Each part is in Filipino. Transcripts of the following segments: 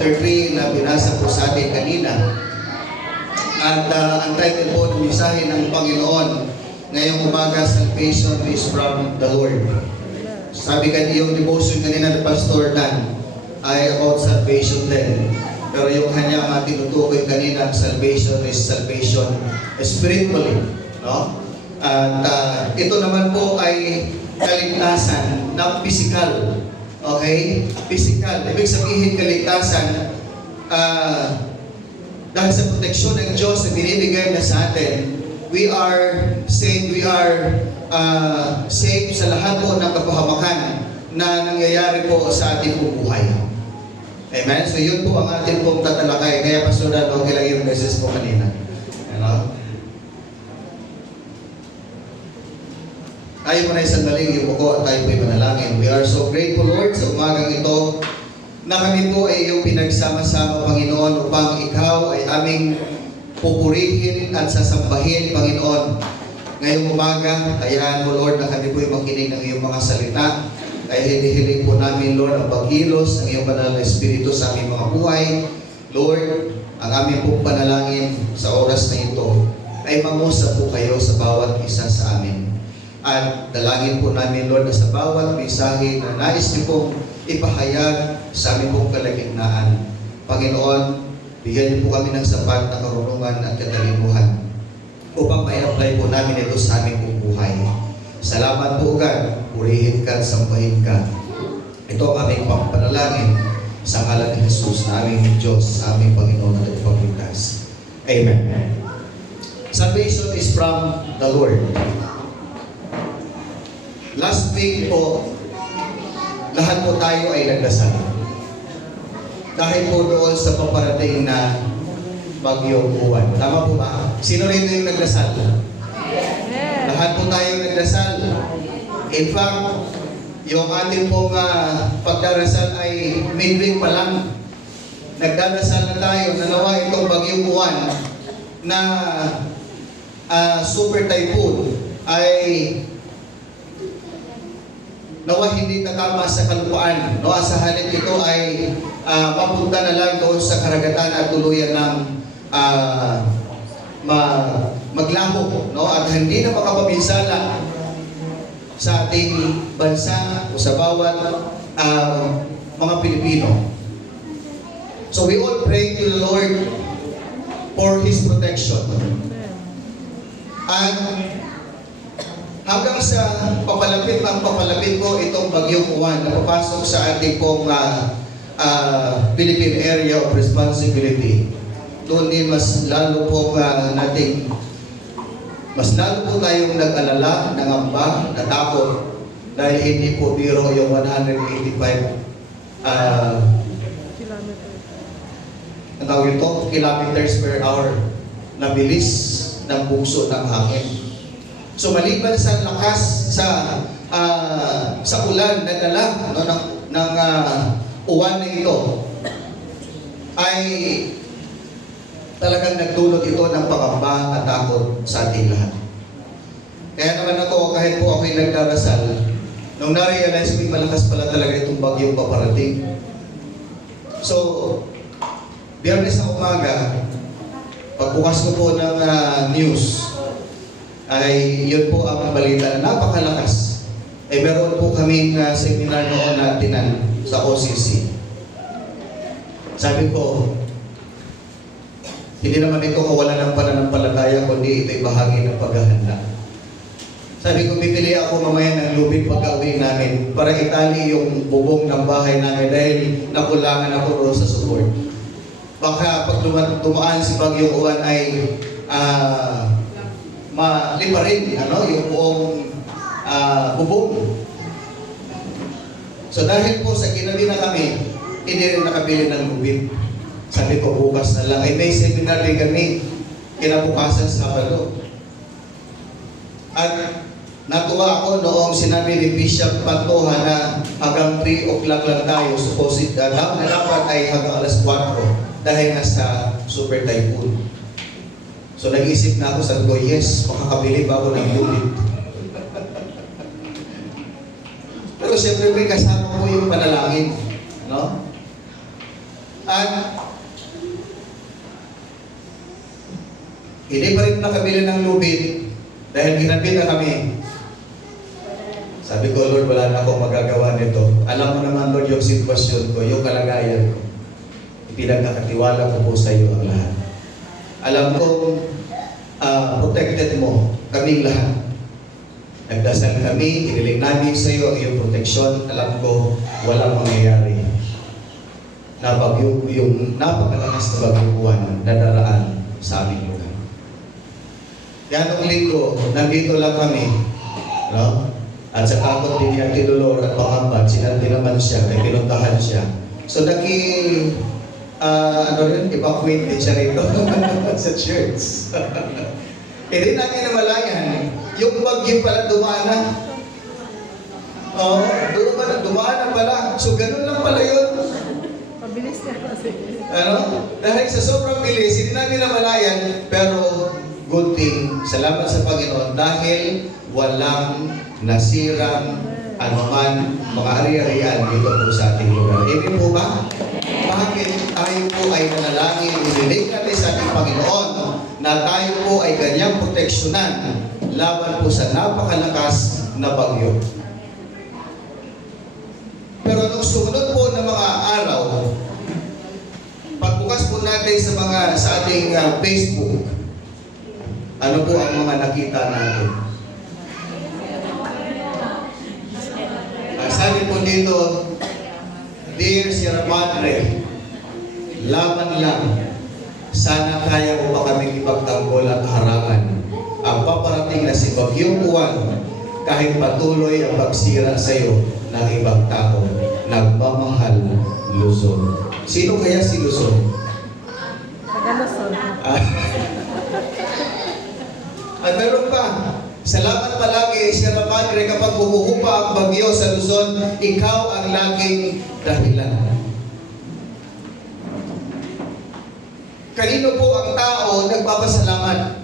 chapter 3 na binasa po sa atin kanina. At ang title po ng mensahe ng Panginoon ngayong umaga, salvation is from the Lord. Sabi kanina yung devotion kanina ni Pastor Dan ay about salvation din. Pero yung kanyang tinutukoy kanina, salvation is salvation spiritually. No? At ito naman po ay kaligtasan ng physical. Okay? Physical. Ibig sabihin kaligtasan dahil sa proteksyon ng Diyos na binibigay na sa atin, we are saved sa lahat po ng kapahamakan na nangyayari po sa ating buhay. Amen? So yun po ang ating pong tatalakay. Kaya Pastor Dan, okay lang yung message po kanina. Ano? Tayo muna isang galing yung buko at tayo po'y manalangin. We are so grateful, Lord, sa umagang ito na kami po ay iyong pinagsama-sama, Panginoon, upang ikaw ay aming pupurihin at sasambahin, Panginoon. Ngayong umaga, hayaan mo, Lord, na kami po'y makinig ng iyong mga salita. Kaya hinihiling po namin, Lord, ang paghilos ng iyong banal na Espiritu sa aming mga buhay. Lord, ang aming pong panalangin sa oras na ito ay mangusap po kayo sa bawat isa sa amin. At dalangin po namin, Lord, na sa bawat mensahe na nais niyo pong ipahayag sa aming pong kalagitnaan. Panginoon, bigyan niyo po kami ng sapat na karunungan at katalinuhan upang may-apply po namin ito sa aming pong buhay. Salamat po, God. Purihin ka at sambahin ka. Ito ang aming pampanalangin sa ngalan ni Jesus na aming Diyos, aming Panginoon at Ipagligtas. Amen. Salvation is from the Lord. Last week po, lahat po tayo ay nagdasal. Dahil po doon sa paparating na bagyong uwan. Tama po ba? Sino rito yung nagdasal? Lahat po tayo nagdasal. In fact, yung ating pong pagdarasal ay midweek pa lang. Nagdarasal na tayo na nawa itong bagyong uwan na super typhoon ay nawa hindi nakama sa kalupaan. No? Sa halip ito ay mapunta na lang doon sa karagatan at tuluyan ng maglaho. No? At hindi na makapabinsala sa ating bansa o sa bawat mga Pilipino. So we all pray to the Lord for His protection. At hanggang sa papalapit po itong bagyong uwan na papasok sa ating pong Philippine Area of Responsibility, doon din mas lalo po tayong nag-alala, nangamba, natakot dahil hindi po biro yung 185 kilometers per hour na bilis ng bugso ng hangin. So maliban sa lakas sa ulan na dala ng uwan na ito, ay talagang nagdulot ito ng pangamba at takot sa ating lahat. Kaya naman ako, kahit po ako'y nagdarasal, nung na-realize ko malakas pala talaga itong bagyong paparating. So, Biyernes na umaga, pagbukas ko po ng news, ay yun po ang balita na napakalakas. Ay meron po kaming seminar noon na tinan sa OCC. Sabi ko, hindi naman ito kawalan ng pananampalataya, kundi ito'y bahagi ng paghahanda. Sabi ko, bibili ako mamaya ng lubid pagka-uwi namin para itali yung bubong ng bahay namin dahil nakulangan ako doon sa support. Baka pag tumaan si bagyong uwan ay malipa rin yung buong bubong. So dahil po sa ginabi na kami, hindi rin nakabili ng lubid. Sabi ko, bukas na lang. Ay may seminar din kami kinabukasan sa Sabado. At natuwa ako noong sinabi ni Bishop Pantoja na hanggang 3 o'clock lang tayo. Supposed na dapat ay hanggang alas 4 dahil nga sa super typhoon. So nag-isip na ako, sabi ko, yes, makakabili ba ako ng unit? Pero siyempre may kasama po yung panalangin. No? At hindi pa rin nakabili ng lubid dahil ginapit na kami. Sabi ko, Lord, wala na akong magagawa nito. Alam mo naman, Lord, yung sitwasyon ko, yung kalagayan ko. Ipinagkakatiwala ko po sa iyo ang lahat. Alam ko, protected mo kaming lahat. Nagdasal kami, iniling namin sa iyo ang iyong proteksyon. Alam ko, walang mangyayari. Na bagyo, yung napakalakas na bagyong buwan na daraan sa aming lugar. Yan ang linggo, nandito lang kami. No? At sa takot din niya tinulor at pangambad, sinanti naman siya, may pinuntahan siya. So evacuate din siya rito sa church. Hindi namin namalayan, yung bagyo pala dumaan na. Dumaan na pala. So ganun lang pala yun. Mabilis niya kasi. Dahil sa sobrang bilis, hindi namin namalayan, pero good thing, salamat sa Panginoon, dahil walang nasirang anuman mga ari-arian dito po sa ating lugar. Amen po ba? Bakit tayo po ay nanalangin, inilig natin sa ating Panginoon na tayo po ay kanyang proteksyonan laban po sa napakalakas na bagyo. Pero nung sumunod po ng mga araw, pagbukas po natin sa ating Facebook, ano po ang mga nakita natin? Sabi po dito, Dear Sierra Madre, laban lang. Sana kaya mo pa kaming ipagtanggol at harangan ang paparating na si Bagyong Juan kahit patuloy ang pagsira sa iyo ng ibang tao. Nagmamahal, Luzon. Sino kaya si Luzon? Taga-Luzon. At meron pa, salamat palagi, Sierra Madre, kapag humuhupa ang bagyo sa Luzon, ikaw ang laging dahilan. Kanino po ang tao nagpapasalamat?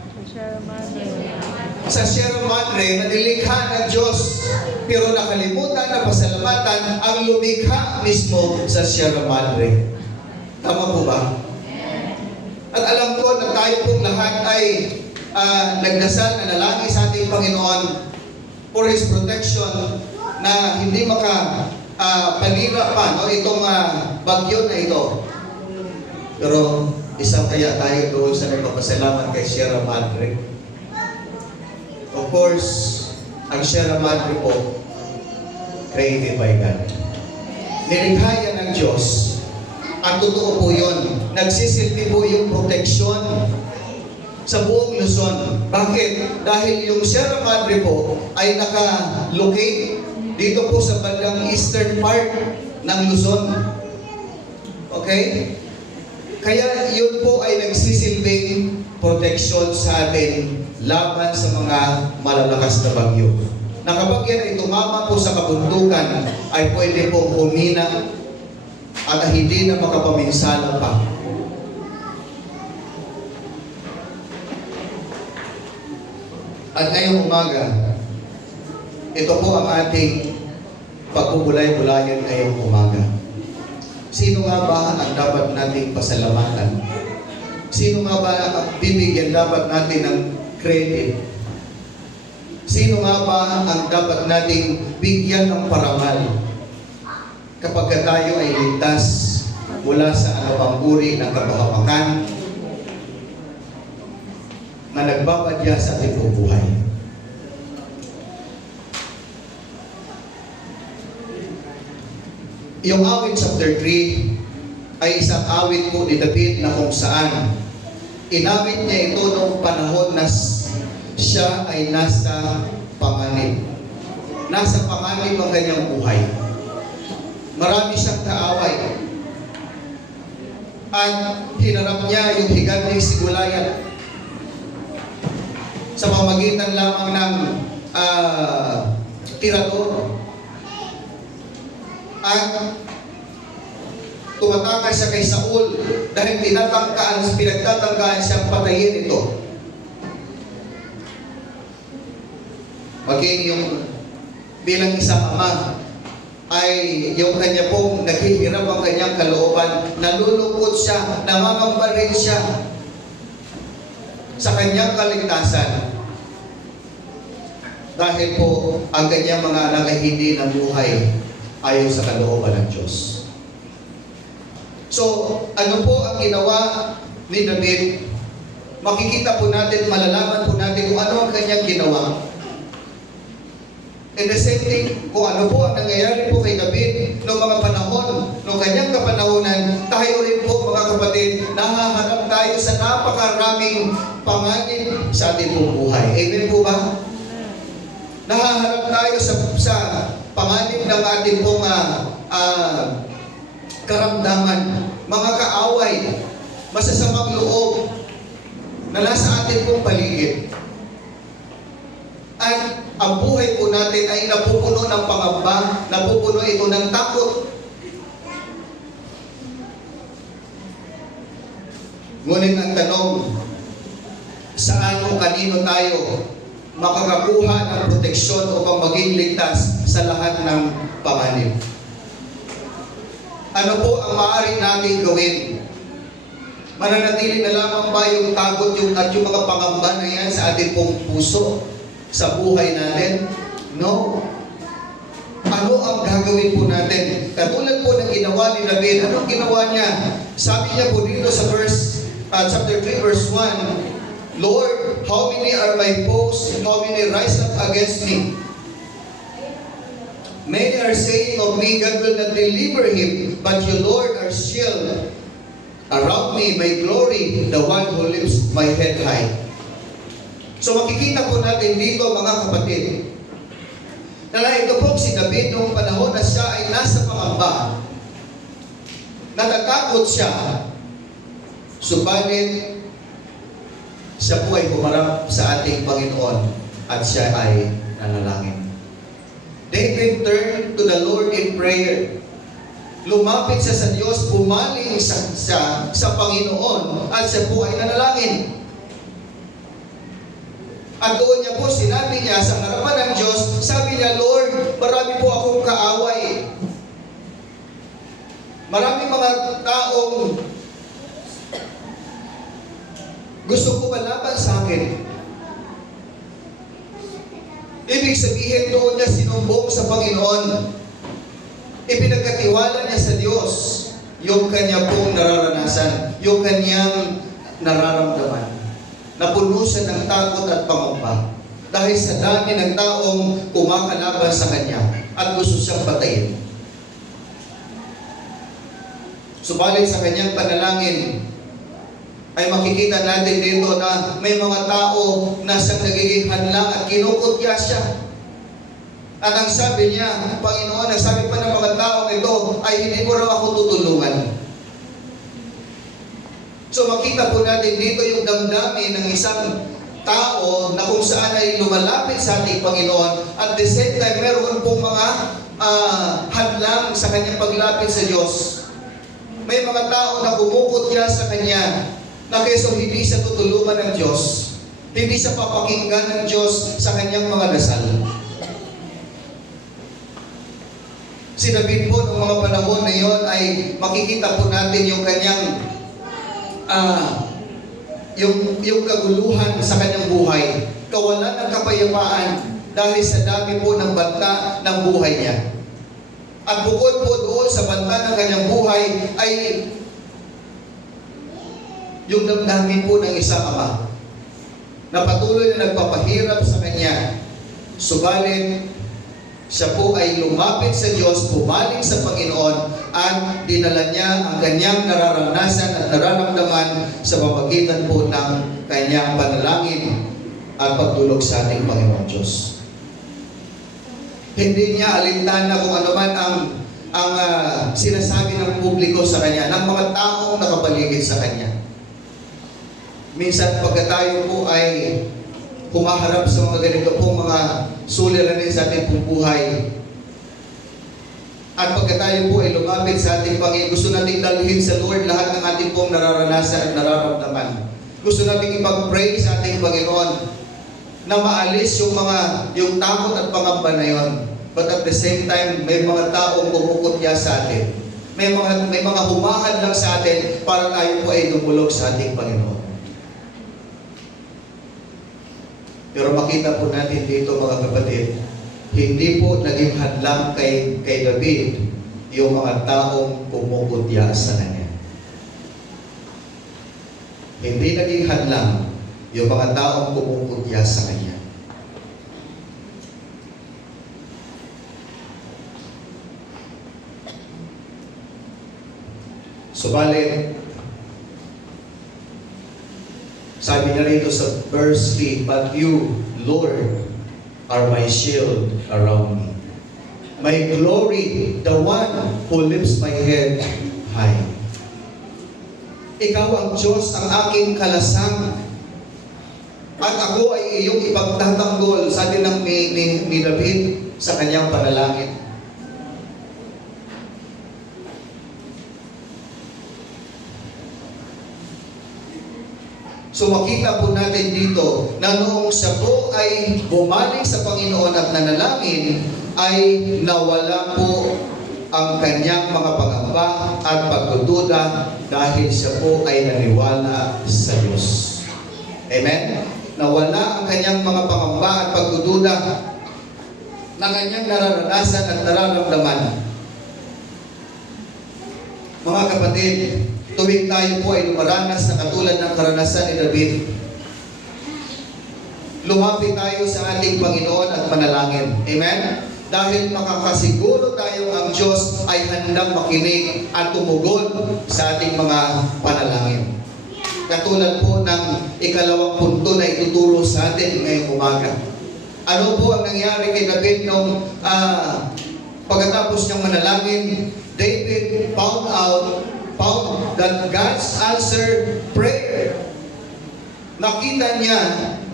Sa Sierra Madre na nilikha ng Diyos, pero nakalimutan na pasalamatan ang lumikha mismo sa Sierra Madre. Tama po ba? At alam ko na tayo pong lahat ay nagdasal na nalangin sa ating Panginoon for His protection na hindi panira pa itong bagyo na ito. Pero isang kaya tayo doon sa nagpapasalamat kay Sierra Madre. Of course, ang Sierra Madre po, created by God. Nilikha yan ng Diyos. Ang totoo po yun. Nagsisilbi po yung proteksyon sa buong Luzon. Bakit? Dahil yung Sierra Madre po ay naka-locate dito po sa bandang eastern part ng Luzon. Okay? Kaya yun po ay nagsisilbing proteksyon sa atin laban sa mga malalakas na bagyo. Na kapag yan ay tumama po sa kabundukan, ay pwede pong humina at hindi na makapaminsala pa. At ngayong umaga, ito po ang ating pagbubulay-bulayan ngayong umaga. Sino nga ba ang dapat nating pasalamatan? Sino nga ba ang bibigyan dapat natin ng credit? Sino nga ba ang dapat nating bigyan ng parangal kapag tayo ay ligtas mula sa anumang uri ng kapahamakan na nagbabadya sa ating buhay? Yung awit chapter 3 ay isang awit po ni David na kung saan inawit niya ito noong panahon na siya ay nasa panganib. Nasa panganib ang kanyang buhay. Marami siyang kaaway. At hinarap niya yung higanting si Goliath sa pamamagitan lamang ng tirador. At tumatangka siya kay Saul dahil pinagtatangkaan siyang patayin ito. Maging yung bilang isang ama ay yung kanya pong naghihirap ang kanyang kalooban, nalulungkot natatakot siya, nangangamba rin siya sa kanyang kaligtasan. Dahil po, ang kanyang mga anak ay hindi nabuhay ayon sa kalooban ng Diyos. So, ano po ang ginawa ni David? Makikita po natin, malalaman po natin kung ano ang kanyang ginawa. And the same thing, kung ano po ang nangyayari po kay David noong mga panahon, noong kanyang kapanahonan, tayo rin po mga kapatid, nahaharap tayo sa napakaraming panganib sa ating pong buhay. Amen po ba? Nahaharap tayo sa panganib ng ating pong karamdaman, mga kaaway, masasamang loob na nasa ating pong paligid. At ang buhay po natin ay napupuno ng pangamba, napupuno ito ng takot. Ngunit ang tanong, saan o kanino tayo makakakuha ng proteksyon upang maging ligtas sa lahat ng panganib? Ano po ang maaari natin gawin? Mananatili na lamang ba yung takot at yung mga pangamba na yan sa ating pong puso, sa buhay natin? No. Ano ang gagawin po natin? Katulad po ng ginawa ni David, anong ginawa niya? Sabi niya po dito sa chapter 3 verse 1, Lord, how many are my foes? How many rise up against me? Many are saying of me, God will not deliver him, but you, Lord, are shield around me, my glory, the one who lifts my head high. So makikita po natin dito mga kapatid, na ito po si David noong panahon na siya ay nasa pangamba. Natatakot siya, subalit siya po ay humarap sa ating Panginoon at siya ay nanalangin. David turned to the Lord in prayer. Lumapit siya sa Diyos, bumaling sa Panginoon at siya po ay nanalangin. At doon niya po sinabi niya sa harapan ng Diyos, sabi niya, Lord, marami po akong kaaway. Maraming mga taong gusto ko malaban sa akin. Ibig sabihin doon niya sinumbong sa Panginoon. Ipinagkatiwala niya sa Diyos yung kanya pong nararanasan, yung kanyang nararamdaman. Napuno siya ng takot at pangamba dahil sa dami ng taong kumakalaban sa kanya at gusto siyang patayin. Subalit sa kanyang panalangin, ay makikita natin dito na may mga tao na siyang nagiging hadlang at kinukutya siya. At ang sabi niya, Panginoon, ang sabi pa ng mga taong ito ay hindi mo raw ako tutulungan. So makita po natin dito yung damdamin ng isang tao na kung saan ay lumalapit sa ating Panginoon at the same time meron pong mga hadlang sa kanyang paglapit sa Diyos. May mga tao na kumukutya sa kanya na kaysa hindi siya tutulungan ng Diyos, hindi siya papakinggan ng Diyos sa kanyang mga dasal. Si David po noong mga panahon na yon ay makikita po natin yung kanyang yung kaguluhan sa kanyang buhay, kawalan ng kapayapaan dahil sa dami po ng banta ng buhay niya. At bukod po doon sa banta ng kanyang buhay ay yung damdamin po ng isang ama na patuloy na nagpapahirap sa kanya. Subalit, siya po ay lumapit sa Diyos, bumaling sa Panginoon at dinala niya ang kanyang nararanasan at nararamdaman sa pamagitan po ng kanyang panalangin at pagtulog sa ating Panginoon Diyos. Hindi niya alintana kung ano man ang sinasabi ng publiko sa kanya, ng mga taong nakapaligid sa kanya. Minsan pagka tayo po ay humaharap sa mga ganito pong mga suliranin sa ating pong buhay, at pagka tayo po ay lumapit sa ating Panginoon, gusto nating dalhin sa Lord lahat ng ating pong nararanasan at nararamdaman. Gusto nating ipag-pray sa ating Panginoon na maalis yung takot at pangamba na yon. But at the same time, may mga taong kumukutya sa atin. may mga humahad lang sa atin para tayo po ay dumulog sa ating Panginoon. Pero makita po natin dito mga kapatid, hindi po naging hadlang kay David yung mga taong kumukutya sa kanya. Hindi naging hadlang yung mga taong kumukutya sa kanya. Subalit, sabi na rito sa verse 3, "But you, Lord, are my shield around me. My glory, the one who lifts my head high." Ikaw ang Diyos, ang aking kalasang. At ako ay iyong ipagtatanggol, sabi ng ni David sa kanyang panalangin. So makita po natin dito na noong siya po ay bumalik sa Panginoon at nanalangin, ay nawala po ang kanyang mga pangamba at pagdududa dahil siya po ay naniwala sa Diyos. Amen? Nawala ang kanyang mga pangamba at pagdududa na kanyang nararanasan at nararamdaman. Mga kapatid, tuwing tayo po ay lumaranas na katulad ng karanasan ni David, lumapit tayo sa ating Panginoon at manalangin. Amen? Dahil makakasiguro tayo ang Diyos ay handang makinig at tumugon sa ating mga panalangin. Katulad po ng ikalawang punto na ituturo sa atin ngayong umaga. Ano po ang nangyari kay David nung pagkatapos niyang manalangin? David found that God's answered prayer. Nakita niya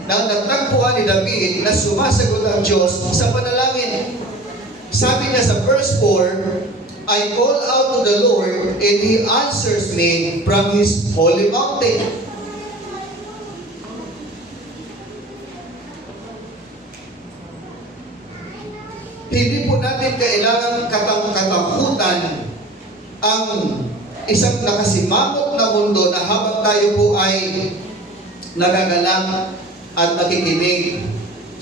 na natagpuan ni David na sumasagot ang Diyos sa panalangin. Sabi niya sa verse 4, "I call out to the Lord and He answers me from His holy mountain." Hindi po natin kailangan katakutan ang isang nakasimangot na mundo na habang tayo po ay nagagalak at nakikinig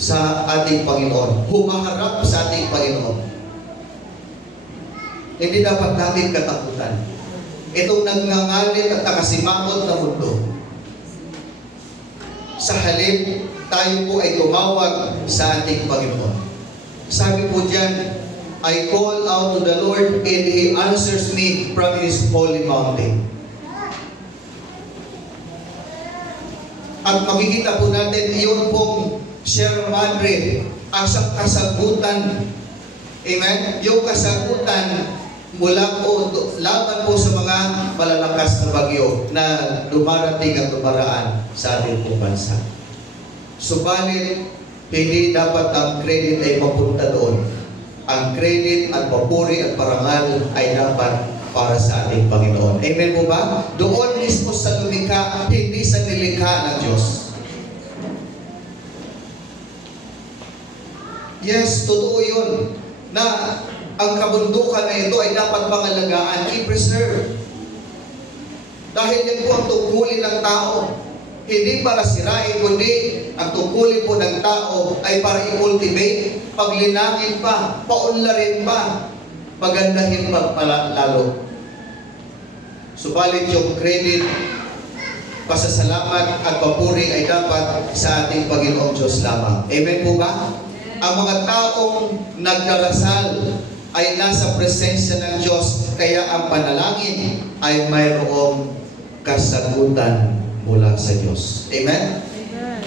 sa ating Panginoon, humaharap sa ating Panginoon. Hindi dapat natin katakutan itong nagngangalit at nakasimangot na mundo. Sa halip, tayo po ay tumawag sa ating Panginoon. Sabi po diyan, "I call out to the Lord and He answers me from His holy mountain." At makikita po natin iyon pong Sierra Madre, ang kasagutan. Amen? Yung kasagutan mula po, laban po sa mga malalakas na bagyo na dumarating at dumaraan sa ating pong bansa. Subalit, hindi dapat ang credit ay mapunta doon. Ang credit at papuri at parangal ay dapat para sa ating Panginoon. Amen po ba? Doon mismo sa lumikha, hindi sa nilikha ng Diyos. Yes, totoo yun na ang kabundukan na ito ay dapat pangalagaan, i-preserve. Dahil yan po ang tungkulin ng tao. Hindi para sirain, kundi ang tungkulin po ng tao ay para i-cultivate, paglinangin pa, paunlarin pa, pagandahin pa lalo. Subalit yung credit, pasasalamat at papuri ay dapat sa ating Panginoong Diyos lamang. Amen po ba? Ang mga taong nagdarasal ay nasa presensya ng Diyos, kaya ang panalangin ay mayroong kasagutan mula sa Diyos. Amen? Amen.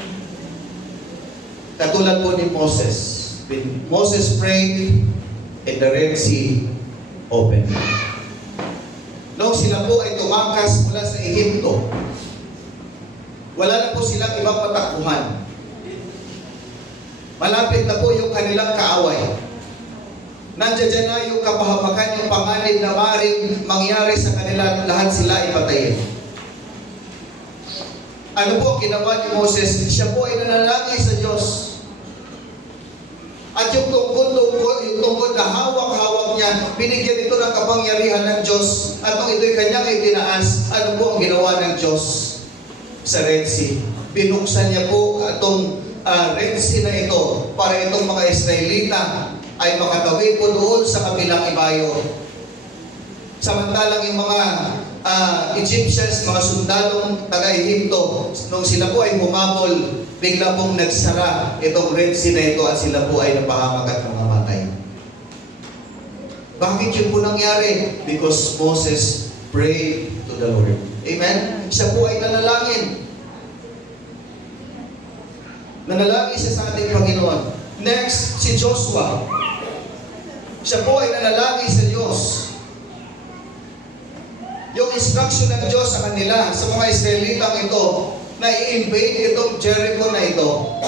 Katulad po ni Moses. When Moses prayed and the Red Sea opened. Noong sila po ay tumakas mula sa Ehipto, wala na po silang ibang patakbuhan. Malapit na po yung kanilang kaaway. Nandiyan na yung kapahamakan, yung panganib na maaaring mangyari sa kanila, lahat sila ipatayin. Ano po ginawa ni Moses? Siya po ay nanalangin sa Diyos. At yung tungkod na hawak-hawak niya na binigyan ito ng kapangyarihan ng Diyos at nung ito'y kanyang itinaas, ano po ang ginawa ng Diyos sa Red Sea? Binuksan niya po itong Red Sea na ito para itong mga Israelita ay makatawid po doon sa kabilang ibayo. Samantalang yung mga Egyptians, mga sundalong taga-Ehipto, nung sila po ay humabol, bigla pong nagsara itong Red Sea na ito at sila po ay napahamak at nangamatay. Bakit yun po nangyari? Because Moses prayed to the Lord. Amen? Siya po ay nanalangin. Nanalangin siya sa ating Panginoon. Next, si Joshua. Siya po ay nanalangin sa Diyos. Yung instruction ng Diyos sa kanila, sa mga Israelitang ito, na i-invade itong Jericho na ito.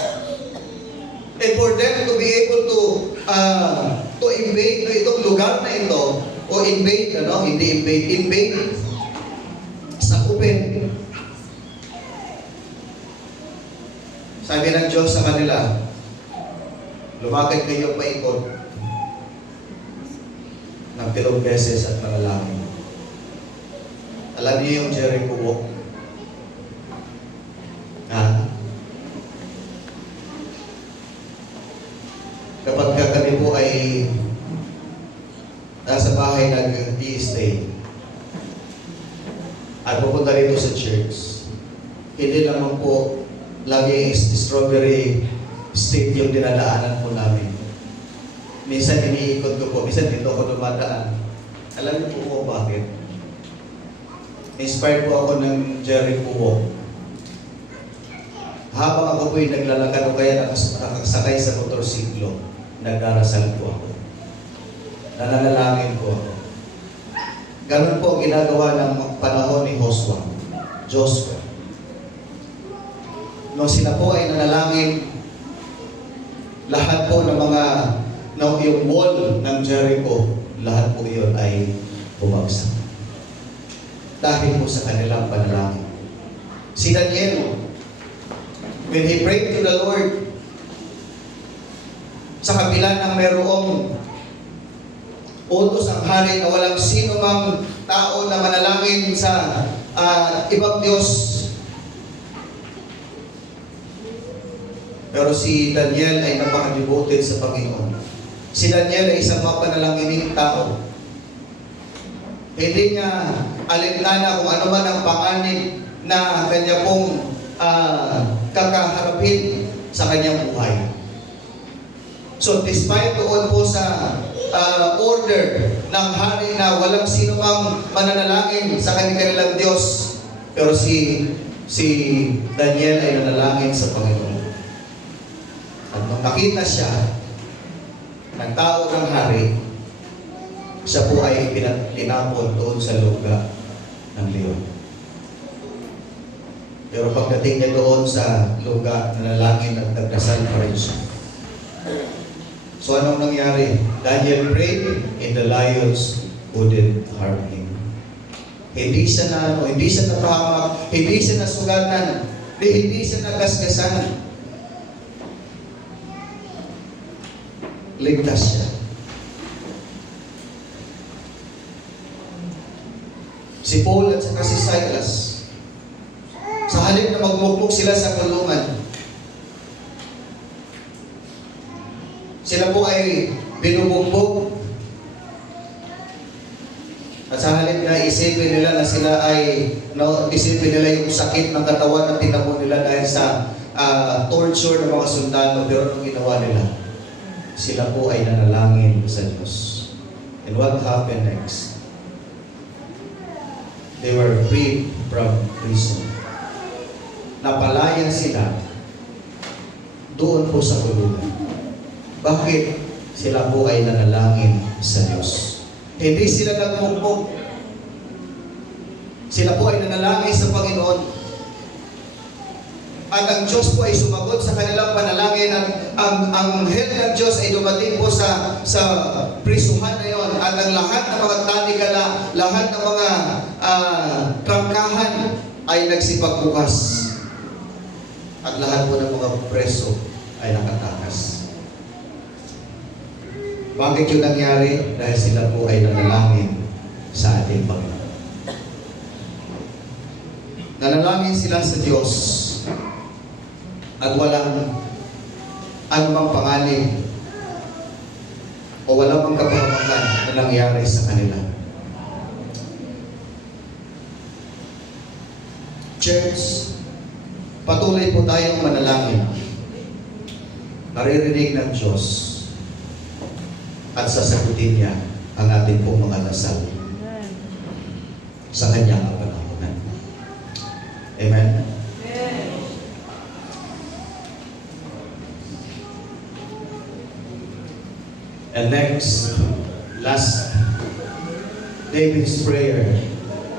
And for them to be able to invade itong lugar na ito, o invade, hindi invade, sakupin. Sabi ng Diyos sa kanila, lumakad kayo paikot ng 7 beses at manalangin. Alam niyo yung Jericho walk? Kapag kami po ay nasa bahay nag-i-stay at pupunta rito sa church, hindi naman po lagi strawberry state yung dinadaanan po namin. Minsan iniikot ko po, minsan dito ako dumadaan. Alam niyo po kung bakit? Inspired po ako ng Jericho walk. Habang ako po'y naglalakad o kaya nakasakay sa motorsiklo, nagdarasal po ako. Nananalangin po ako. Ganun po ginagawa ng panahon ni Joshua. Nung sila po ay nanalangin, lahat po ng mga yung wall ng Jericho, lahat po iyon ay bumagsak. Dahil po sa kanilang panalangin. Si Daniel, when he prayed to the Lord, sa kabila ng merong utos ang hari na walang sino mang tao na manalangin sa ibang Diyos. Pero si Daniel ay napaka-devoted sa Panginoon. Si Daniel ay isang mapanalangin tao. Hindi niya alintana kung ano man ang panganib na kanya pong kakaharapin sa kanyang buhay. So despite doon po sa order ng hari na walang sino mang mananalangin sa kanilang Diyos, pero si Daniel ay nanalangin sa Panginoon. At nung nakita siya ng tao ng hari, siya po ay tinapon doon sa lugar ng leon. Pero pagdating niya doon sa lugar, nanalangin at nagdasal pa rin siya. So anong nangyari? Daniel prayed and the lions wouldn't harm him. Hindi siya napahamak, hindi siya nasugatan, hindi siya nagasgasan. Ligtas siya. Si Paul at saka si Silas, sa halip na magmukmuk sila sa kulungan, sila po ay binubugbog. At sa halip na isipin nila na sila ay, isipin nila yung sakit ng katawan na tinamo nila dahil sa torture ng mga sundalo, pero anong ginawa nila? Sila po ay nanalangin sa Diyos. And what happened next? They were freed from prison. Napalaya sila doon po sa kulungan. Bakit? Sila po ay nanalangin sa Diyos. Hindi sila nagmukmuk. Sila po ay nanalangin sa Panginoon. At ang Diyos po ay sumagot sa kanilang panalangin. Ang anghel ng Diyos ay dumating po sa prisuhan na yon. At ang lahat ng mga tanikala, lahat ng mga trangkahan ay nagsipagbukas. At lahat po ng mga preso ay nakatakas. Bakit yun nangyari? Dahil sila po ay nanalangin sa ating Panginoon. Nanalangin sila sa Diyos at walang anumang panganib o walang mang kapahamakan na nangyari sa kanila. Church, patuloy po tayong manalangin. Naririnig ng Diyos at sasagutin niya ang ating pong mga dasal sa kanyang kapanahonan. Amen? And next, last, David's prayer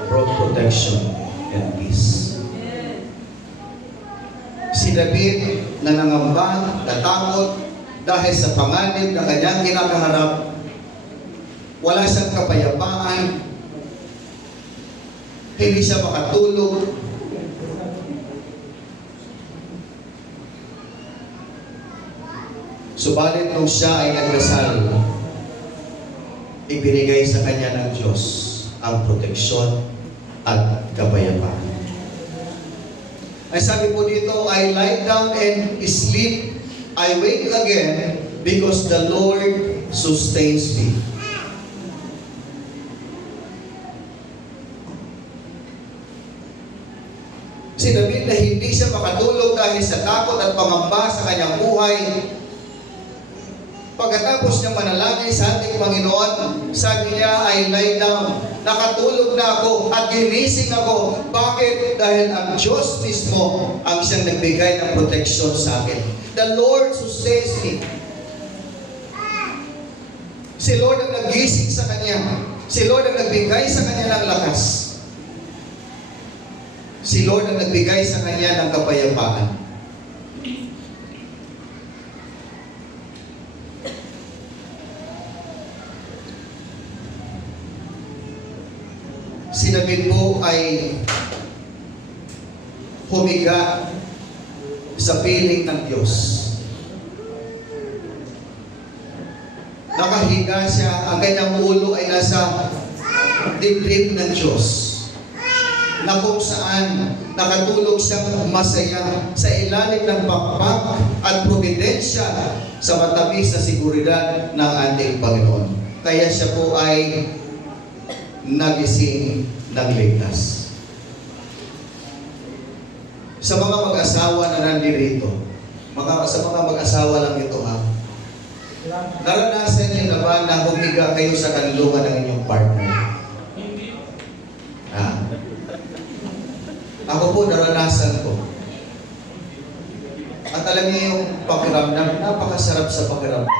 brought protection and peace. Si David na nangamba, natakot dahil sa panganib na kanyang kinakaharap, wala siyang kapayapaan, hindi siya makatulog, subalit nung siya ay nagdasal, ibinigay sa kanya ng Diyos ang proteksyon at kapayapaan. Ay sabi po dito, I lie down and sleep, I wake again because the Lord sustains me. Si David na hindi siya makatulog dahil sa takot at pangamba sa kanyang buhay, pagkatapos niya manalangin sa ating Panginoon, sabi niya, I lie down. Nakatulog na ako at ginising ako. Bakit? Dahil ang Diyos mismo ang siyang nagbigay ng proteksyon sa akin. The Lord sustains me. Si Lord ang nagising sa kanya. Si Lord ang nagbigay sa kanya ng lakas. Si Lord ang nagbigay sa kanya ng kapayapaan. Si David po ay humiga sa piling ng Diyos. Nakahiga siya, ang kanyang ulo ay nasa dibdib ng Diyos, na kung saan nakatulog siyang masaya sa ilalim ng pakpak at providensya sa matamis na seguridad ng ating Panginoon. Kaya siya po ay nagising ng ligtas. Sa mga mag-asawa na nandirito, sa mga mag-asawa lang ito ha, naranasan niyo na ba na humiga kayo sa kanlungan ng inyong partner? Ako po, naranasan ko. At alam niyo yung pakiramdam, napakasarap sa pakiramdam.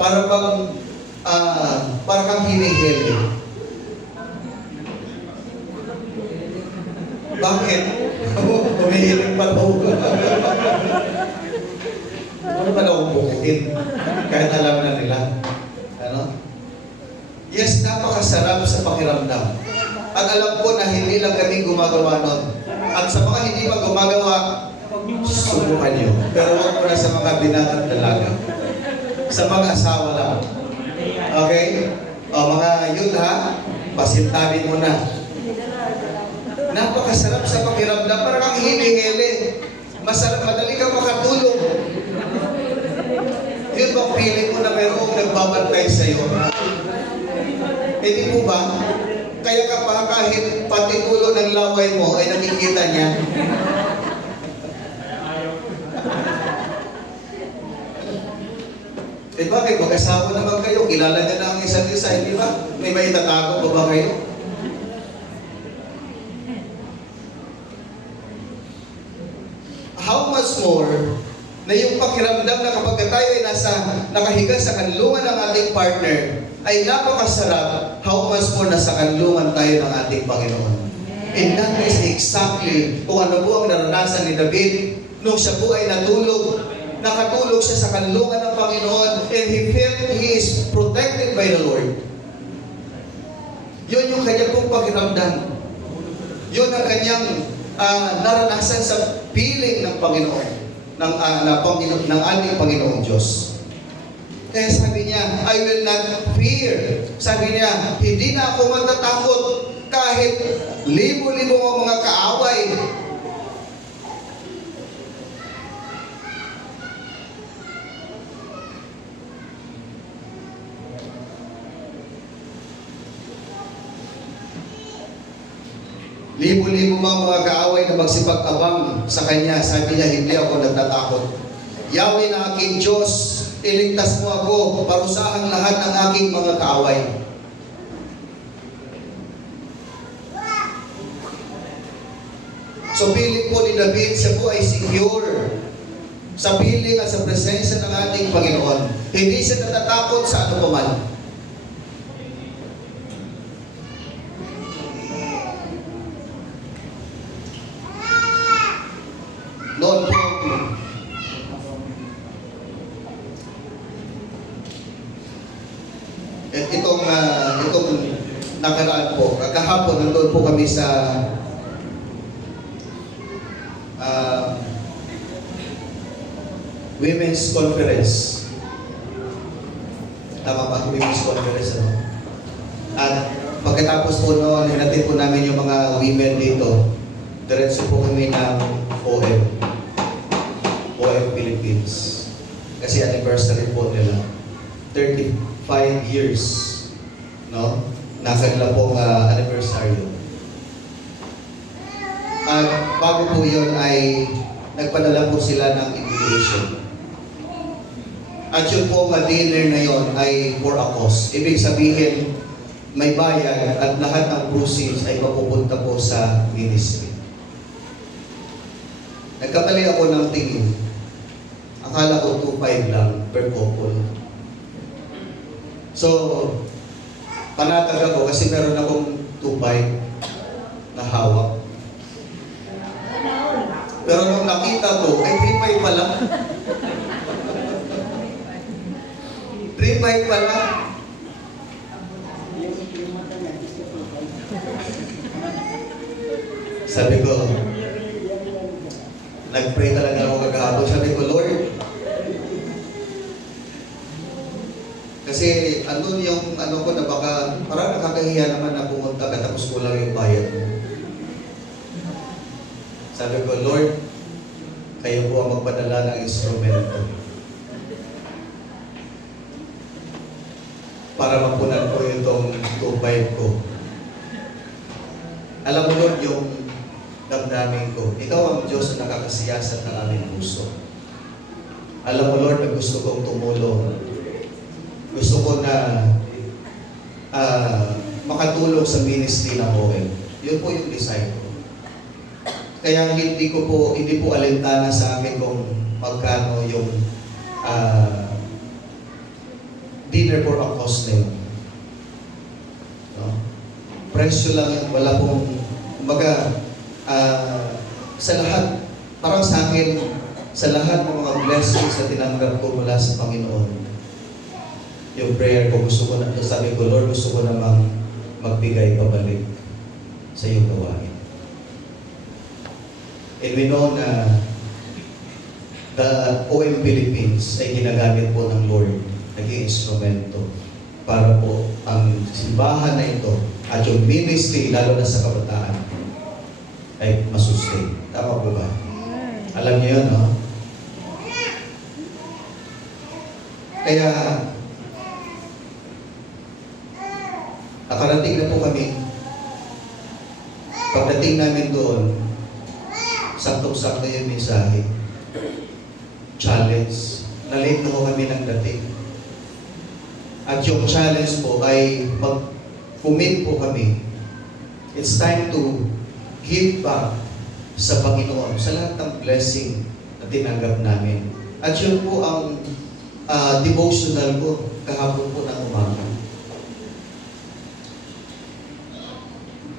Para kang hinihiling. Bakit? Humihiling pa daw. Ano ba daw bukitin? Kahit alam na nila. Ano? Yes, napakasarap sa pakiramdam. At alam ko na hindi lang kami gumagawa nun. At sa mga hindi pa gumagawa, subukan nyo. Pero huwag mo na sa mga binata at dalaga. Sa mga asawa lang. Okay? O mga youth ha, pasintabi mo na. Napakasarap sa pakiramdam. Parang kang hili-hili. Masarap, madali kang makatulog. Yun bang feeling mo na mayroong nagbabantay sa'yo? Hindi po ba? Kaya ka pa kahit pati ulo ng laway mo ay nakikita niya. Eh bakit? Mag-asawa naman kayo. Kilala niya na ang isa't isa. Hindi ba? May maitatago pa ba kayo? How much more na yung pakiramdam na kapag tayo ay nakahiga sa kanlungan ng ating partner, ay napakasarap, how much more na sa kanlungan tayo ng ating Panginoon. And that is exactly kung ano po ang naranasan ni David nung siya po ay nakatulog siya sa kanlungan ng Panginoon, and he felt he is protected by the Lord. Yun yung kanyang pong pakiramdam. Yun ang kanyang naranasan sa piling ng Panginoon, ng ating Panginoong Diyos. Kaya sabi niya, I will not fear. Sabi niya, hindi na ako matatakot kahit libo-libo ang mga kaaway. Libo-libo mga kaaway na magsipag-abang sa Kanya. Sabi niya, hindi ako natatakot. Yahweh na aking Diyos, iligtas mo ako, parusahan lahat ng aking mga kaaway. So piling po ni David, siya po ay secure sa piling at sa presensya ng ating Panginoon. Hindi siya natatakot sa ano paman. Noon po, itong nakaraan po, kahapon nandun po kami sa Women's Conference. Tama ba? Women's Conference, ano? At pagkatapos po noon, hinatid po namin yung mga women dito. Diretso po kami ng OM Philippines. Kasi anniversary po nila. 35 years, no? Na kanila pong anniversary. At bago po yun ay nagpadala po sila ng invitation. At yun po dinner na yun ay for a cause. Ibig sabihin, may bayad at lahat ng proceeds ay mapupunta po sa ministry. Nagkamali ako ng tingin. Akala ko 2.5 lang per couple. So, panatag ako kasi meron akong 2.5 na hawak. Pero nung nakita ko, ay 3.5 pala. 3.5 pala. Sabi ko, nag-pray talaga ako kagahapon. Sabi ko, Lord, kasi andun yung ano ko na baka parang nakakahiya naman na pumunta ka tapos kulang yung bayad mo. Sabi ko, Lord, kayo po ang magpadala ng instrumento para mapunan ko itong 2.5 ko. Alam mo, Lord, yung damdamin ko. Ikaw ang Diyos na nakakasiyasat ng aming puso. Alam mo, Lord, na gusto kong tumulong. Gusto ko na makatulong sa ministry ng OM. Yun po yung desire ko. Kaya hindi po alintana sa akin kung magkano yung dinner for a cause na yun. No? Presyo lang yun. Wala pong, kumbaga, sa lahat, parang sa akin, sa lahat ng mga blessings na tinanggap ko mula sa Panginoon, yung prayer ko, gusto ko na, sabi ko, Lord, gusto ko namang magbigay pabalik sa iyong gawain. And we know na the OM Philippines ay ginagamit po ng Lord, naging instrumento para po ang simbahan na ito at yung ministry, lalo na sa kabataan, ay masustain. Tama po ba? Alam niyo yun, no? Kaya, nakarating na po kami. Pagdating namin doon, saktong-sakto yung mensahe. Challenge. Na-late na po kami ng dating. At yung challenge po ay mag-commit po kami. It's time to give back sa Panginoon, sa lahat ng blessing na tinanggap namin. At yun po ang devotional ko kahapon po ng umaga.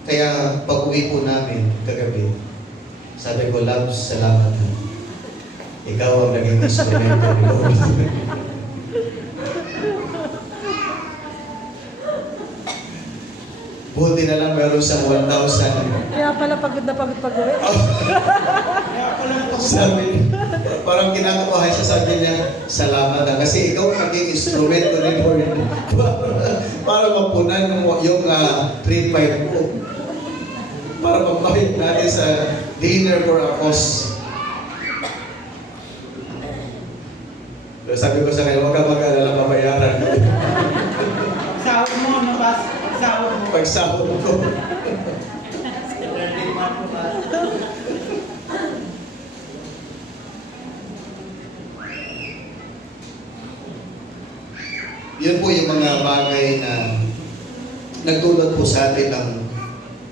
Kaya pag-uwi po namin kagabi, sabi ko, Love, salamat na. Ikaw ang naging instrumento ni Lord. Buti na lang meron sa 1,000. Kaya pala pagod na pagod pag-uwi. Sabi, Parang kinakabahan siya, sabi niya, salamat na. Kasi ikaw ang naging instrumento ni Lord para mapunan yung 3-5 ko. Para magbayad natin sa dinner for a cause. Pero sabi ko sa kanya, huwag kang mag-alala, mabayaran ko. Sahod mo, nabas. Sahod mo. Pagsahod ko. Yun po yung mga bagay na nagdulot po sa atin ng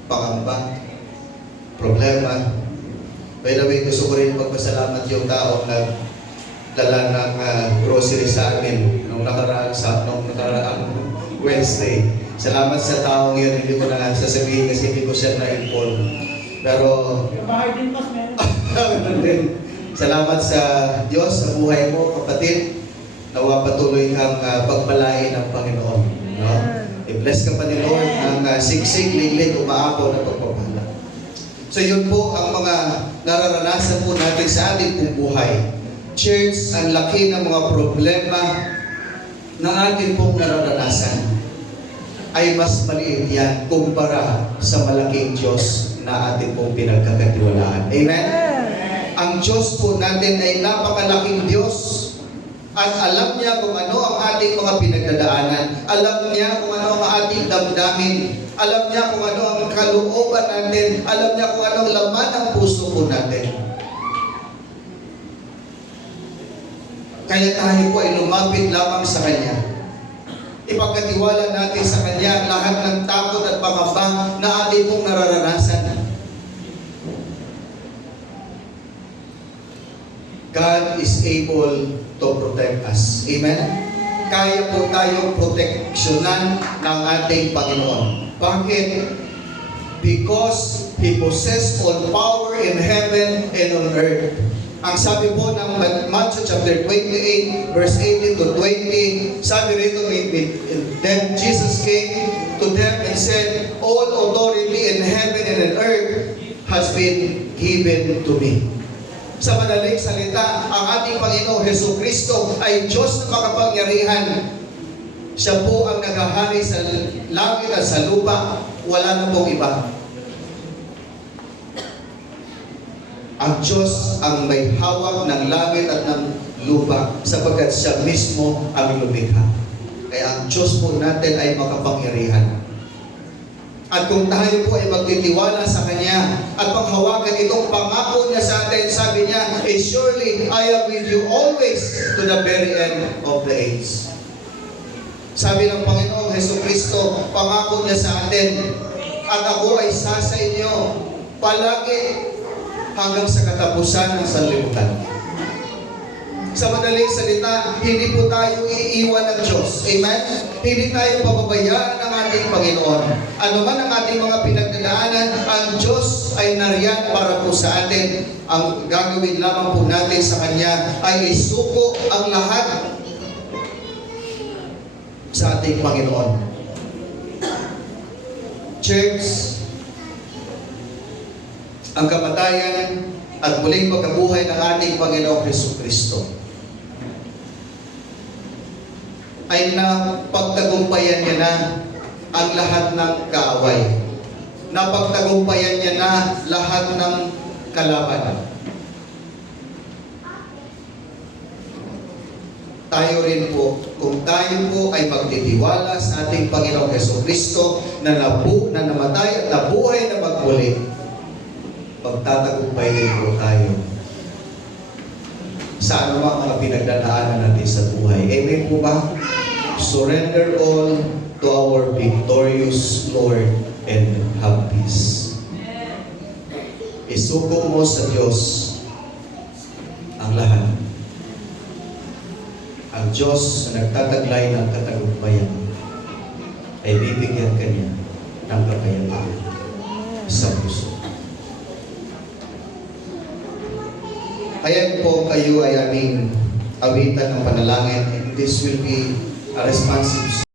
pangamba, problema. By the way, gusto ko rin magpasalamat yung tao na dala ng grocery sa amin nung nakaraang Wednesday. Salamat sa taong yun, hindi ko na sasabihin kasi hindi ko siya na-inform. Pero Bahay din, mas meron. salamat sa Diyos, sa buhay mo, kapatid. Nawa patuloy kang pagpalain ng Panginoon. No? I-bless ka pa ni Lord ng siksik, liglig, umaapaw na pagpapala. So yun po ang mga nararanasan po natin sa ating pong buhay. Church, ang laki ng mga problema na ating pong nararanasan ay mas maliit yan kumpara sa malaking Diyos na ating pong pinagkakatiwalaan. Amen? Ang Diyos po natin ay napakalaking Diyos. At alam niya kung ano ang ating mga pinagdadaanan. Alam niya kung ano ang ating damdamin. Alam niya kung ano ang kalooban natin. Alam niya kung ano ang laman ng puso po natin. Kaya tayo po ay lumapit lamang sa Kanya. Ipagkatiwala natin sa Kanya lahat ng takot at pangamba na ating pong nararanasan. God is able to protect us. Amen? Kaya po tayong proteksyonan ng ating Panginoon. Bakit? Because He possesses all power in heaven and on earth. Ang sabi po ng Matthew chapter 28, verse 18 to 20, sabi rito, then Jesus came to them and said, all authority in heaven and on earth has been given to me. Sa madaling salita, ang ating Panginoong Jesucristo ay Diyos na makapangyarihan. Siya po ang naghahari sa langit at sa lupa. Wala na pong iba. Ang Diyos ang may hawak ng langit at ng lupa sapagkat siya mismo ang lumikha. Kaya ang Diyos po natin ay makapangyarihan. At kung tayo po ay magtitiwala sa Kanya at panghawakan itong pangako niya sa atin, sabi niya, surely I am with you always to the very end of the age. Sabi ng Panginoong Jesucristo, pangako niya sa atin, at ako ay sa inyo palagi hanggang sa katapusan ng sanlibutan. Sa madaling salita, hindi po tayo iiwan ng Diyos. Amen? Hindi tayo pababayaan ng ating Panginoon. Ano man ang ating mga pinagdadaanan, ang Diyos ay nariyan para po sa atin. Ang gagawin lamang po natin sa Kanya ay isuko ang lahat sa ating Panginoon. Church, ang kamatayan at muling pagkabuhay ng ating Panginoong Jesucristo ay napagtagumpayan niya na ang lahat ng kaaway. Napagtagumpayan niya na lahat ng kalaban. Tayo rin po, kung tayo po ay magtitiwala sa ating Panginoong Jesucristo na namatay at nabuhay na magmuli, magtatagumpay din po tayo sa anumang mga pinagdadaanan natin sa buhay. Amen po ba? Surrender all to our victorious Lord and have peace. Isuko mo sa Diyos ang lahat. Ang Diyos na nagtataglay ng katagumpayan ay bibigyan ka niya ng kapayapaan sa puso. Ayan po kayo ay aming awitan ng panalangin, and this will be a responsive